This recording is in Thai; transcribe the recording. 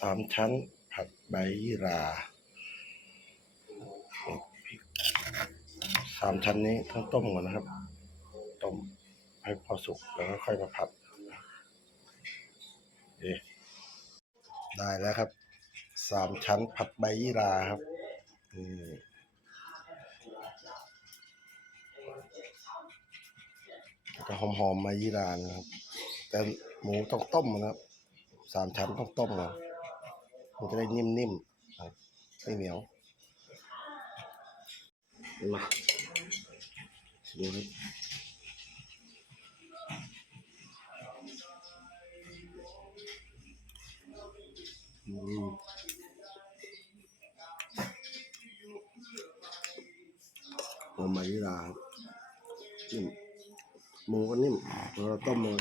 สามชั้น ผัดใบยี่ราสามชั้นนี้ต้องต้มก่อนนะครับ ต้มให้พอสุกแล้วก็ค่อยมาผัดเอได้แล้วครับสามชั้นผัดใบยี่ราครับนี่ก็หอมๆใบยี่รานะครับ แต่หมูต้องต้มนะครับสามชั้นต้องต้มก่อน มันจะได้นิ่มๆไม่เหนียวมาดูครับอืมหอมใบยี่ราครับนิ่มหมูก็นิ่มเราต้มเลย